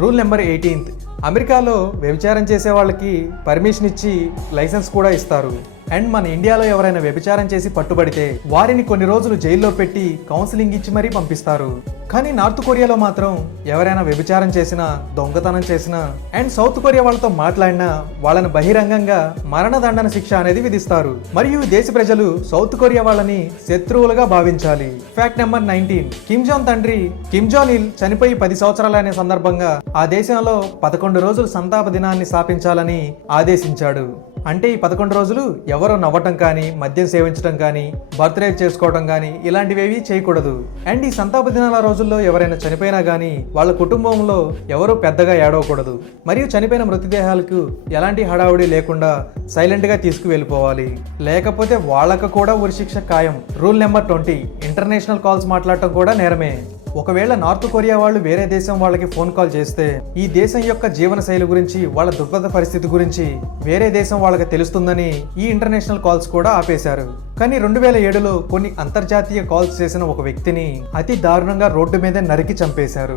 Rule number 18. అమెరికాలో వ్యభిచారం చేసే వాళ్ళకి పర్మిషన్ ఇచ్చి లైసెన్స్ కూడా ఇస్తారు. అండ్ మన ఇండియాలో ఎవరైనా వ్యభిచారం చేసి పట్టుబడితే వారిని కొన్ని రోజులు జైల్లో పెట్టి కౌన్సిలింగ్ ఇచ్చి మరీ పంపిస్తారు. కానీ నార్త్ కొరియాలో మాత్రం ఎవరైనా వ్యభిచారం చేసినా, దొంగతనం చేసినా అండ్ సౌత్ కొరియా వాళ్ళతో మాట్లాడినా వాళ్ళని బహిరంగంగా మరణదండన శిక్ష అనేది విధిస్తారు. మరియు దేశ ప్రజలు సౌత్ కొరియా వాళ్ళని శత్రువులుగా భావించాలి. Fact number 19. కిమ్ జాన్ తండ్రి కిమ్ జాన్ ఇల్ చనిపోయి 10 సంవత్సరాలనే సందర్భంగా ఆ దేశంలో 11 రోజులు సంతాప దినాన్ని స్థాపించాలని ఆదేశించాడు. అంటే ఈ 11 రోజులు ఎవరో నవ్వటం కానీ, మద్యం సేవించడం కానీ, బర్త్డే చేసుకోవడం కానీ ఇలాంటివేవి చేయకూడదు. అండ్ ఈ సంతాప దినాల రోజుల్లో ఎవరైనా చనిపోయినా కానీ వాళ్ళ కుటుంబంలో ఎవరూ పెద్దగా ఏడవకూడదు. మరియు చనిపోయిన మృతదేహాలకు ఎలాంటి హడావుడి లేకుండా సైలెంట్గా తీసుకువెళ్ళిపోవాలి. లేకపోతే వాళ్ళకు కూడా ఉరిశిక్ష ఖాయం. Rule number 20. ఇంటర్నేషనల్ కాల్స్ మాట్లాడటం కూడా నేరమే. ఒకవేళ నార్త్ కొరియా వాళ్ళు వేరే దేశం వాళ్ళకి ఫోన్ కాల్ చేస్తే ఈ దేశం యొక్క జీవన శైలి గురించి, వాళ్ళ దుర్భర పరిస్థితి గురించి వేరే దేశం వాళ్ళకి తెలుస్తుందని ఈ ఇంటర్నేషనల్ కాల్స్ కూడా ఆపేశారు. కానీ 2007లో కొన్ని అంతర్జాతీయ కాల్స్ చేసిన ఒక వ్యక్తిని అతి దారుణంగా రోడ్డు మీద నరికి చంపేశారు.